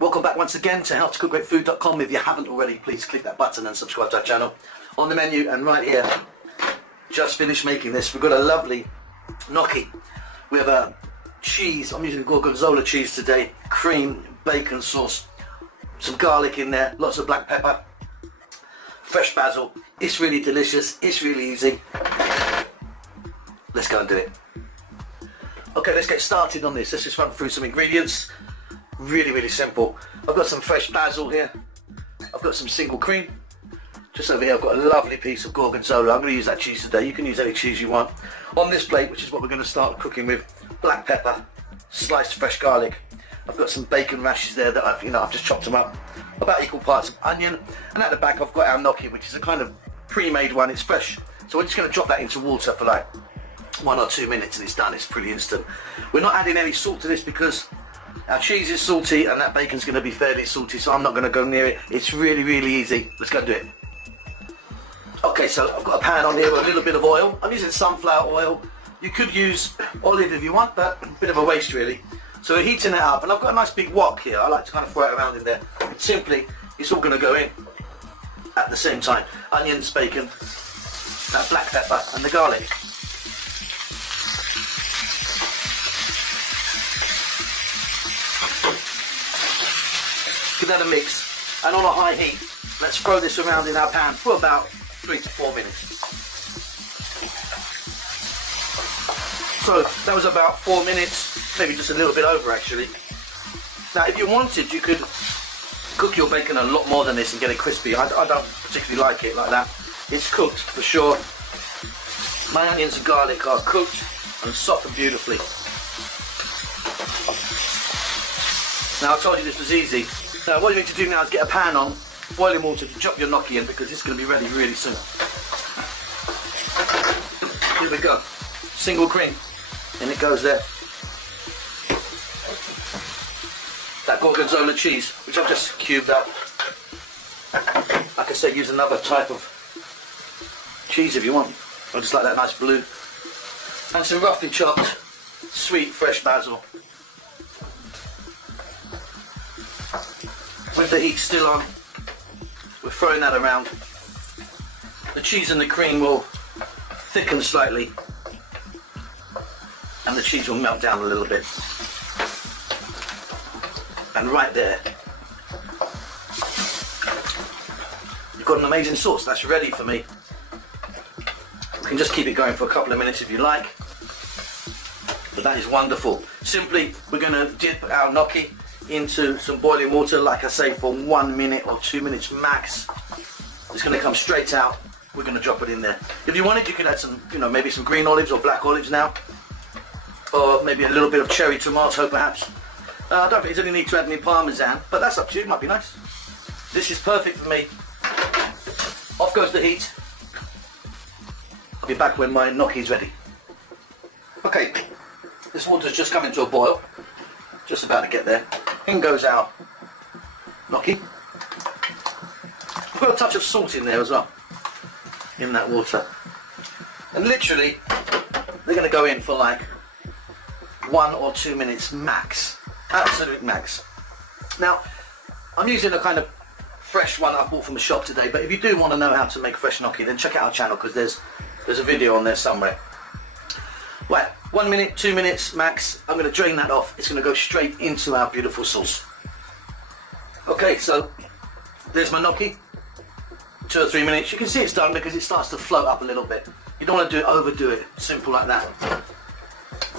Welcome back once again to howtocookwithfood.com. If you haven't already, please click that button and subscribe to our channel. On the menu and right here, just finished making this. We've got a lovely gnocchi. We have a cheese. I'm using gorgonzola cheese today. Cream, bacon sauce, some garlic in there, lots of black pepper, fresh basil. It's really delicious. It's really easy. Let's go and do it. Okay, let's get started on this. Let's just run through some ingredients. Really simple. I've got some fresh basil here. I've got some single cream. Just over here I've got a lovely piece of gorgonzola. I'm going to use that cheese today. You can use any cheese you want. On this plate, which is what we're going to start cooking with, black pepper, sliced fresh garlic. I've got some bacon rashers there that I've just chopped them up. About equal parts of onion. And at the back I've got our gnocchi, which is a kind of pre-made one. It's fresh. So we're just going to drop that into water for like 1 or 2 minutes and it's done. It's pretty instant. We're not adding any salt to this because our cheese is salty and that bacon's going to be fairly salty, so I'm not going to go near it. It's really easy. Let's go and do it. Okay, so I've got a pan on here with a little bit of oil. I'm using sunflower oil. You could use olive if you want, but a bit of a waste really. So we're heating it up, and I've got a nice big wok here. I like to kind of throw it around in there. Simply, it's all going to go in at the same time. Onions, bacon, that black pepper and the garlic. Give that a mix, and on a high heat, let's throw this around in our pan for about 3 to 4 minutes. So that was about 4 minutes, maybe just a little bit over actually. Now if you wanted, you could cook your bacon a lot more than this and get it crispy. I don't particularly like it like that. It's cooked for sure. My onions and garlic are cooked and softened beautifully. Now I told you this was easy. Now what you need to do now is get a pan on, boiling water to chop your gnocchi in because it's going to be ready really soon. Here we go. Single cream. And it goes there. That gorgonzola cheese, which I've just cubed up. Like I said, use another type of cheese if you want. I just like that nice blue. And some roughly chopped, sweet, fresh basil. With the heat still on, we're throwing that around. The cheese and the cream will thicken slightly and the cheese will melt down a little bit. And right there, you've got an amazing sauce that's ready for me. You can just keep it going for a couple of minutes if you like, but that is wonderful. Simply, we're going to dip our gnocchi into some boiling water, like I say, for 1 minute or 2 minutes max. It's going to come straight out. We're going to drop it in there. If you wanted, you could add some, maybe some green olives or black olives now, or maybe a little bit of cherry tomato perhaps. I don't think there's any need to add any parmesan, but that's up to you. It might be nice. This is perfect for me. Off goes the heat. I'll be back when my gnocchi is ready. Okay, this water's just coming to a boil. Just about to get there. In goes our gnocchi. I've got a touch of salt in there as well, in that water. And literally, they're going to go in for like 1 or 2 minutes max. Absolute max. Now, I'm using a kind of fresh one I bought from the shop today, but if you do want to know how to make fresh gnocchi, then check out our channel because there's a video on there somewhere. Right, 1 minute, 2 minutes max. I'm going to drain that off. It's going to go straight into our beautiful sauce. Okay, so there's my gnocchi. 2 or 3 minutes. You can see it's done because it starts to float up a little bit. You don't want to overdo it. Simple like that.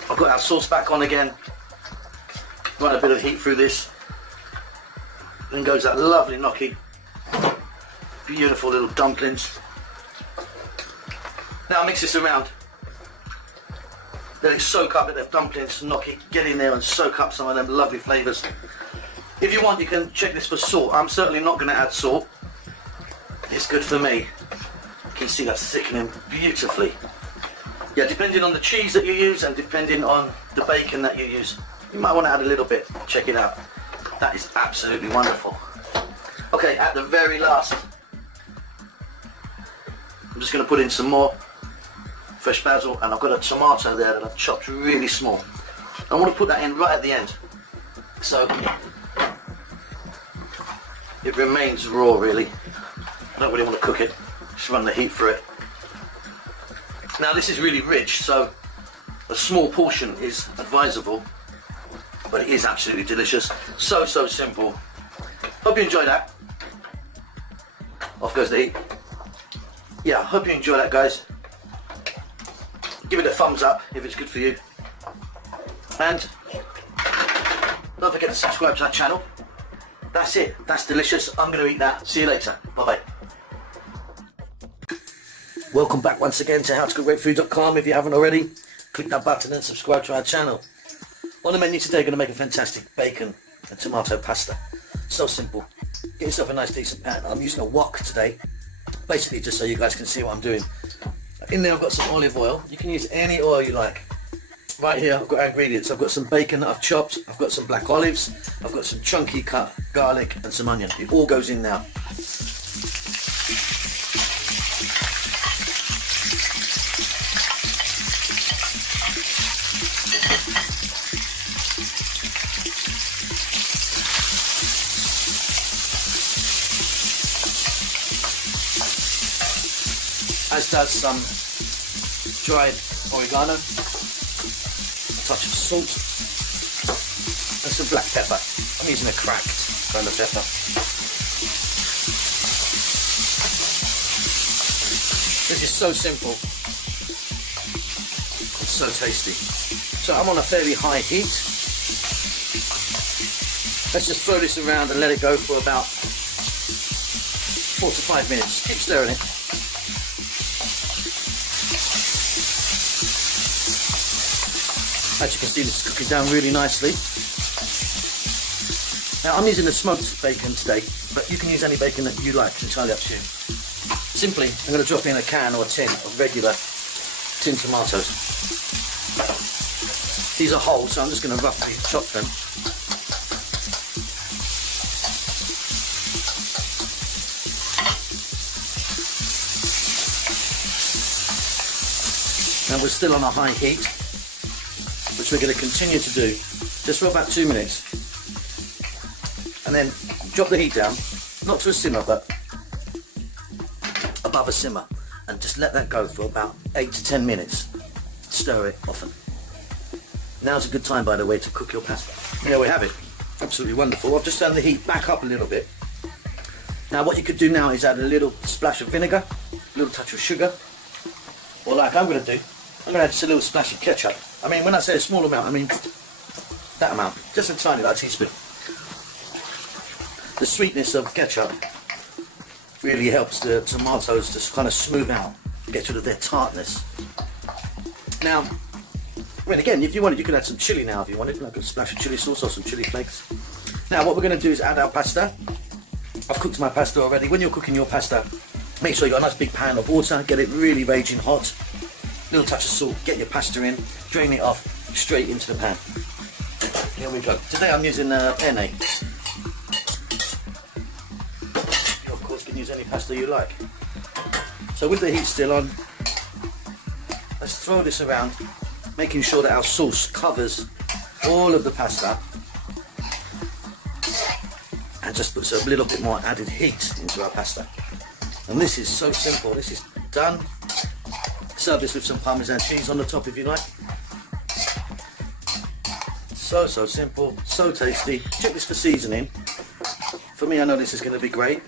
I've got our sauce back on again. Run a bit of heat through this. Then goes that lovely gnocchi. Beautiful little dumplings. Now mix this around. Let it soak up with the dumplings, gnocchi, get in there and soak up some of them lovely flavours. If you want, you can check this for salt. I'm certainly not going to add salt. It's good for me. You can see that's thickening beautifully. Yeah, depending on the cheese that you use and depending on the bacon that you use, you might want to add a little bit. Check it out. That is absolutely wonderful. Okay, at the very last, I'm just going to put in some more fresh basil, and I've got a tomato there that I've chopped really small. I want to put that in right at the end. So it remains raw really. I don't really want to cook it, just run the heat through it. Now this is really rich, so a small portion is advisable, but it is absolutely delicious. So simple. Hope you enjoy that. Off goes the heat. Yeah, hope you enjoy that, guys. Give it a thumbs up if it's good for you. And don't forget to subscribe to that channel. That's it. That's delicious. I'm going to eat that. See you later. Bye-bye. Welcome back once again to howtocookgreatfood.com. If you haven't already, click that button and subscribe to our channel. On the menu today, we're going to make a fantastic bacon and tomato pasta. So simple. Get yourself a nice decent pan. I'm using a wok today, basically just so you guys can see what I'm doing. In there I've got some olive oil. You can use any oil you like. Right here I've got our ingredients. I've got some bacon that I've chopped, I've got some black olives, I've got some chunky cut garlic and some onion. It all goes in now. As does some dried oregano, a touch of salt, and some black pepper. I'm using a cracked kind of pepper. This is so simple and so tasty. So I'm on a fairly high heat. Let's just throw this around and let it go for about 4 to 5 minutes. Keep stirring it. As you can see, this is cooking down really nicely. Now I'm using the smoked bacon today, but you can use any bacon that you like, it's entirely up to you. Simply, I'm going to drop in a can or a tin of regular tin tomatoes. These are whole, so I'm just going to roughly chop them. Now we're still on a high heat, which we're going to continue to do just for about 2 minutes, and then drop the heat down, not to a simmer but above a simmer, and just let that go for about 8 to 10 minutes. Stir it often. Now's a good time, by the way, to cook your pasta. There we have it. Absolutely wonderful. I've just turned the heat back up a little bit. Now what you could do now is add a little splash of vinegar, a little touch of sugar, or like I'm going to do, I'm going to add just a little splash of ketchup. I mean, when I say a small amount, I mean that amount, just a tiny, like a teaspoon. The sweetness of ketchup really helps the tomatoes to kind of smooth out, get rid of their tartness. Now, I mean, again, if you wanted, you could add some chili now if you wanted, like a splash of chili sauce or some chili flakes. Now, what we're going to do is add our pasta. I've cooked my pasta already. When you're cooking your pasta, make sure you've got a nice big pan of water, get it really raging hot. Little touch of salt, get your pasta in, drain it off, straight into the pan. Here we go. Today I'm using penne. You of course can use any pasta you like. So with the heat still on, let's throw this around, making sure that our sauce covers all of the pasta, and just puts a little bit more added heat into our pasta. And this is so simple. This is done. Serve this with some Parmesan cheese on the top if you like. So simple, so tasty. Check this for seasoning. For me, I know this is going to be great.